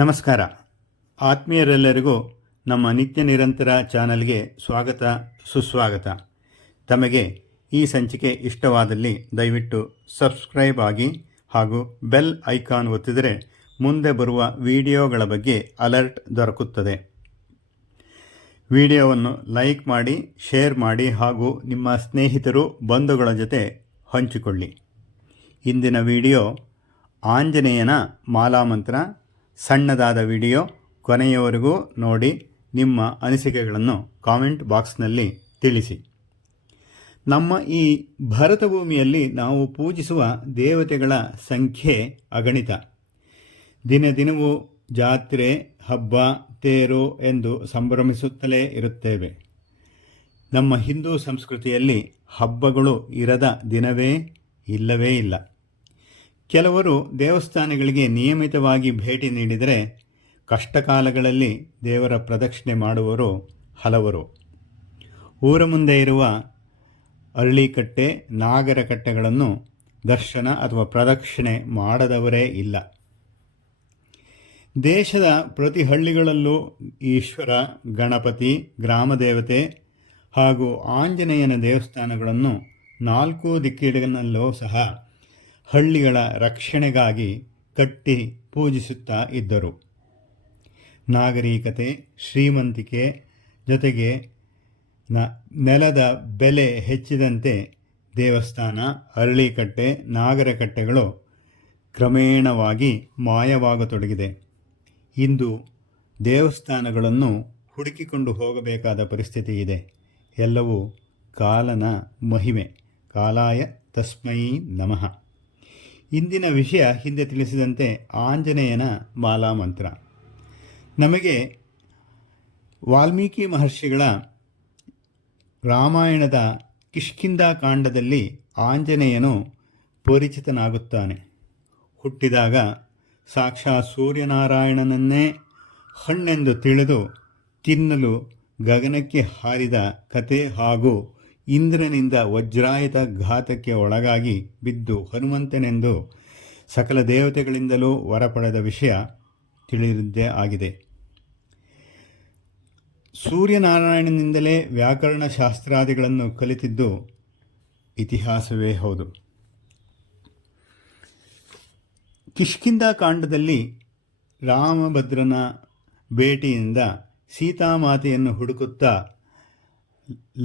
ನಮಸ್ಕಾರ. ಆತ್ಮೀಯರೆಲ್ಲರಿಗೂ ನಮ್ಮ ನಿತ್ಯ ನಿರಂತರ ಚಾನಲ್ಗೆ ಸ್ವಾಗತ ಸುಸ್ವಾಗತ. ತಮಗೆ ಈ ಸಂಚಿಕೆ ಇಷ್ಟವಾದಲ್ಲಿ ದಯವಿಟ್ಟು ಸಬ್ಸ್ಕ್ರೈಬ್ ಆಗಿ ಹಾಗೂ ಬೆಲ್ ಐಕಾನ್ ಒತ್ತಿದರೆ ಮುಂದೆ ಬರುವ ವಿಡಿಯೋಗಳ ಬಗ್ಗೆ ಅಲರ್ಟ್ ದೊರಕುತ್ತದೆ. ವಿಡಿಯೋವನ್ನು ಲೈಕ್ ಮಾಡಿ, ಶೇರ್ ಮಾಡಿ ಹಾಗೂ ನಿಮ್ಮ ಸ್ನೇಹಿತರು ಬಂಧುಗಳ ಜೊತೆ ಹಂಚಿಕೊಳ್ಳಿ. ಇಂದಿನ ವಿಡಿಯೋ ಆಂಜನೇಯನ ಮಾಲಾಮಂತ್ರ. ಸಣ್ಣದಾದ ವಿಡಿಯೋ, ಕೊನೆಯವರೆಗೂ ನೋಡಿ. ನಿಮ್ಮ ಅನಿಸಿಕೆಗಳನ್ನು ಕಾಮೆಂಟ್ ಬಾಕ್ಸ್ನಲ್ಲಿ ತಿಳಿಸಿ. ನಮ್ಮ ಈ ಭಾರತ ಭೂಮಿಯಲ್ಲಿ ನಾವು ಪೂಜಿಸುವ ದೇವತೆಗಳ ಸಂಖ್ಯೆ ಅಗಣಿತ. ದಿನ ದಿನವೂ ಜಾತ್ರೆ, ಹಬ್ಬ, ತೇರು ಎಂದು ಸಂಭ್ರಮಿಸುತ್ತಲೇ ಇರುತ್ತೇವೆ. ನಮ್ಮ ಹಿಂದೂ ಸಂಸ್ಕೃತಿಯಲ್ಲಿ ಹಬ್ಬಗಳು ಇರದ ದಿನವೇ ಇಲ್ಲವೇ ಇಲ್ಲ. ಕೆಲವರು ದೇವಸ್ಥಾನಗಳಿಗೆ ನಿಯಮಿತವಾಗಿ ಭೇಟಿ ನೀಡಿದರೆ ಕಷ್ಟಕಾಲಗಳಲ್ಲಿ ದೇವರ ಪ್ರದಕ್ಷಿಣೆ ಮಾಡುವವರು ಹಲವರು. ಊರ ಮುಂದೆ ಇರುವ ಅರಳಿಕಟ್ಟೆ, ನಾಗರಕಟ್ಟೆಗಳನ್ನು ದರ್ಶನ ಅಥವಾ ಪ್ರದಕ್ಷಿಣೆ ಮಾಡದವರೇ ಇಲ್ಲ. ದೇಶದ ಪ್ರತಿ ಹಳ್ಳಿಗಳಲ್ಲೂ ಈಶ್ವರ, ಗಣಪತಿ, ಗ್ರಾಮದೇವತೆ ಹಾಗೂ ಆಂಜನೇಯನ ದೇವಸ್ಥಾನಗಳನ್ನು 4 ದಿಕ್ಕಿನಲ್ಲೂ ಸಹ ಹಳ್ಳಿಗಳ ರಕ್ಷಣೆಗಾಗಿ ಕಟ್ಟಿ ಪೂಜಿಸುತ್ತಾ ಇದ್ದರು. ನಾಗರಿಕತೆ, ಶ್ರೀಮಂತಿಕೆ ಜೊತೆಗೆ ನೆಲದ ಬೆಲೆ ಹೆಚ್ಚಿದಂತೆ ದೇವಸ್ಥಾನ, ಅರಳಿಕಟ್ಟೆ, ನಾಗರಕಟ್ಟೆಗಳು ಕ್ರಮೇಣವಾಗಿ ಮಾಯವಾಗತೊಡಗಿದೆ. ಇಂದು ದೇವಸ್ಥಾನಗಳನ್ನು ಹುಡುಕಿಕೊಂಡು ಹೋಗಬೇಕಾದ ಪರಿಸ್ಥಿತಿ ಇದೆ. ಎಲ್ಲವೂ ಕಾಲನ ಮಹಿಮೆ. ಕಾಲಾಯ ತಸ್ಮೈ ನಮಃ. ಇಂದಿನ ವಿಷಯ ಹಿಂದೆ ತಿಳಿಸಿದಂತೆ ಆಂಜನೇಯನ ಮಾಲಾಮಂತ್ರ. ನಮಗೆ ವಾಲ್ಮೀಕಿ ಮಹರ್ಷಿಗಳ ರಾಮಾಯಣದ ಕಿಷ್ಕಿಂಧಾಕಾಂಡದಲ್ಲಿ ಆಂಜನೇಯನು ಪರಿಚಿತನಾಗುತ್ತಾನೆ. ಹುಟ್ಟಿದಾಗ ಸಾಕ್ಷಾತ್ ಸೂರ್ಯನಾರಾಯಣನನ್ನೇ ಹಣ್ಣೆಂದು ತಿಳಿದು ತಿನ್ನಲು ಗಗನಕ್ಕೆ ಹಾರಿದ ಕತೆ ಹಾಗೂ ಇಂದ್ರನಿಂದ ವಜ್ರಾಯುಧ ಘಾತಕ್ಕೆ ಒಳಗಾಗಿ ಬಿದ್ದು ಹನುಮಂತನೆಂದು ಸಕಲ ದೇವತೆಗಳಿಂದಲೂ ವರ ಪಡೆದ ವಿಷಯ ತಿಳಿದಿದ್ದೇ ಆಗಿದೆ. ಸೂರ್ಯನಾರಾಯಣನಿಂದಲೇ ವ್ಯಾಕರಣ ಶಾಸ್ತ್ರಾದಿಗಳನ್ನು ಕಲಿತಿದ್ದು ಇತಿಹಾಸವೇ ಹೌದು. ಕಿಷ್ಕಿಂಧಾಕಾಂಡದಲ್ಲಿ ರಾಮಭದ್ರನ ಭೇಟಿಯಿಂದ ಸೀತಾಮಾತೆಯನ್ನು ಹುಡುಕುತ್ತಾ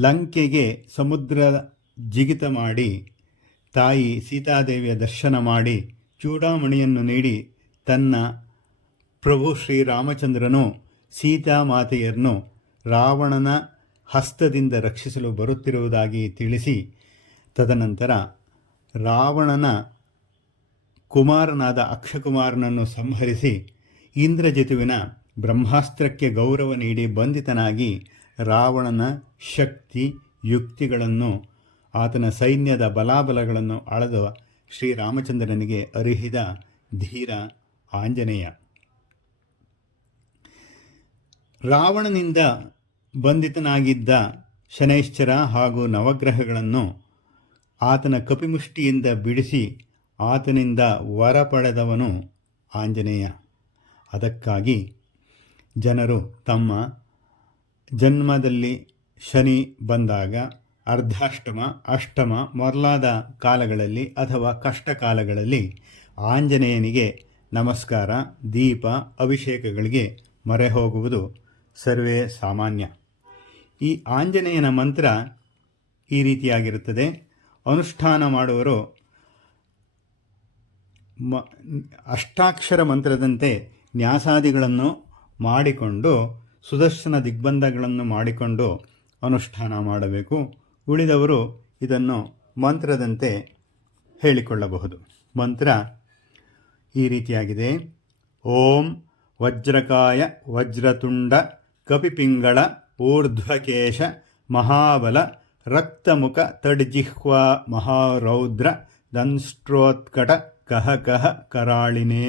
ಲಂಕೆಗೆ ಸಮುದ್ರ ಜಿಗಿತ ಮಾಡಿ ತಾಯಿ ಸೀತಾದೇವಿಯ ದರ್ಶನ ಮಾಡಿ ಚೂಡಾಮಣಿಯನ್ನು ನೀಡಿ ತನ್ನ ಪ್ರಭು ಶ್ರೀರಾಮಚಂದ್ರನು ಸೀತಾಮಾತೆಯನ್ನು ರಾವಣನ ಹಸ್ತದಿಂದ ರಕ್ಷಿಸಲು ಬರುತ್ತಿರುವುದಾಗಿ ತಿಳಿಸಿ, ತದನಂತರ ರಾವಣನ ಕುಮಾರನಾದ ಅಕ್ಷಕುಮಾರನನ್ನು ಸಂಹರಿಸಿ ಇಂದ್ರಜಿತುವಿನ ಬ್ರಹ್ಮಾಸ್ತ್ರಕ್ಕೆ ಗೌರವ ನೀಡಿ ಬಂಧಿತನಾಗಿ ರಾವಣನ ಶಕ್ತಿ ಯುಕ್ತಿಗಳನ್ನು, ಆತನ ಸೈನ್ಯದ ಬಲಾಬಲಗಳನ್ನು ಅಳೆದ ಶ್ರೀರಾಮಚಂದ್ರನಿಗೆ ಅರಿಹಿದ ಧೀರ ಆಂಜನೇಯ. ರಾವಣನಿಂದ ಬಂಧಿತನಾಗಿದ್ದ ಶನೈಶ್ಚರ ಹಾಗೂ ನವಗ್ರಹಗಳನ್ನು ಆತನ ಕಪಿಮುಷ್ಟಿಯಿಂದ ಬಿಡಿಸಿ ಆತನಿಂದ ವರ ಪಡೆದವನು ಆಂಜನೇಯ. ಅದಕ್ಕಾಗಿ ಜನರು ತಮ್ಮ ಜನ್ಮದಲ್ಲಿ ಶನಿ ಬಂದಾಗ, ಅರ್ಧಾಷ್ಟಮ, ಅಷ್ಟಮ ಮೊದಲಾದ ಕಾಲಗಳಲ್ಲಿ ಅಥವಾ ಕಷ್ಟ ಕಾಲಗಳಲ್ಲಿ ಆಂಜನೇಯನಿಗೆ ನಮಸ್ಕಾರ, ದೀಪ, ಅಭಿಷೇಕಗಳಿಗೆ ಮೊರೆ ಹೋಗುವುದು ಸರ್ವೇ ಸಾಮಾನ್ಯ. ಈ ಆಂಜನೇಯನ ಮಂತ್ರ ಈ ರೀತಿಯಾಗಿರುತ್ತದೆ. ಅನುಷ್ಠಾನ ಮಾಡುವರು ಅಷ್ಟಾಕ್ಷರ ಮಂತ್ರದಂತೆ ನ್ಯಾಸಾದಿಗಳನ್ನು ಮಾಡಿಕೊಂಡು ಸುದರ್ಶನ ದಿಗ್ಬಂಧಗಳನ್ನು ಮಾಡಿಕೊಂಡು ಅನುಷ್ಠಾನ ಮಾಡಬೇಕು. ಉಳಿದವರು ಇದನ್ನು ಮಂತ್ರದಂತೆ ಹೇಳಿಕೊಳ್ಳಬಹುದು. ಮಂತ್ರ ಈ ರೀತಿಯಾಗಿದೆ. ಓಂ ವಜ್ರಕಾಯ ವಜ್ರತುಂಡ ಕಪಿಪಿಂಗಳ ಊರ್ಧ್ವಕೇಶ ಮಹಾಬಲ ರಕ್ತಮುಖ ತಡ್ಜಿಹ್ವಾ ಮಹಾರೌದ್ರ ದಂಷ್ಟ್ರೋತ್ಕಟ ಕಹ ಕಹ ಕರಾಳಿನೇ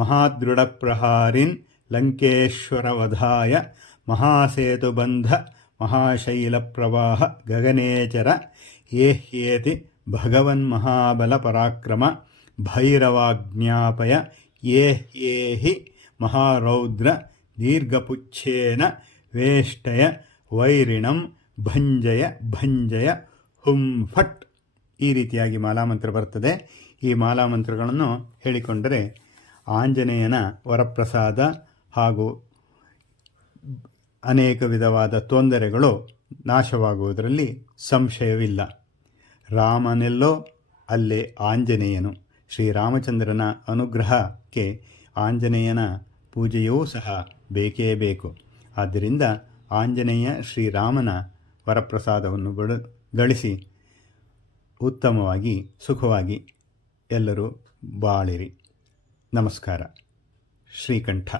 ಮಹಾದೃಢಪ್ರಹಾರಿನ್ ಲಂಕೇಶ್ವರವಧಾಯ ಮಹಾಸೇತುಬಂಧ ಮಹಾಶೈಲಪ್ರವಾಹ ಗಗನೇಚರ ಏಹ್ಯೇತಿ ಭಗವನ್ಮಹಾಬಲ ಪರಾಕ್ರಮ ಭೈರವಾಜ್ಞಾಪಯ ಏಹ್ಯೇಹಿ ಮಹಾರೌದ್ರ ದೀರ್ಘಪುಚ್ಛೇನ ವೇಷ್ಟಯ ವೈರಿಣಂ ಭಂಜಯ ಭಂಜಯ ಹುಂ ಫಟ್. ಈ ರೀತಿಯಾಗಿ ಮಾಲಾಮಂತ್ರ ಬರ್ತದೆ. ಈ ಮಾಲಾಮಂತ್ರಗಳನ್ನು ಹೇಳಿಕೊಂಡರೆ ಆಂಜನೇಯನ ವರಪ್ರಸಾದ ಹಾಗೂ ಅನೇಕ ವಿಧವಾದ ತೊಂದರೆಗಳು ನಾಶವಾಗುವುದರಲ್ಲಿ ಸಂಶಯವಿಲ್ಲ. ರಾಮನೆಲ್ಲೋ ಅಲ್ಲೇ ಆಂಜನೇಯನು. ಶ್ರೀರಾಮಚಂದ್ರನ ಅನುಗ್ರಹಕ್ಕೆ ಆಂಜನೇಯನ ಪೂಜೆಯೂ ಸಹ ಬೇಕೇ ಬೇಕು. ಆದ್ದರಿಂದ ಆಂಜನೇಯ ಶ್ರೀರಾಮನ ವರಪ್ರಸಾದವನ್ನು ಗಳಿಸಿ ಉತ್ತಮವಾಗಿ ಸುಖವಾಗಿ ಎಲ್ಲರೂ ಬಾಳಿರಿ. ನಮಸ್ಕಾರ. ಶ್ರೀಕಂಠ.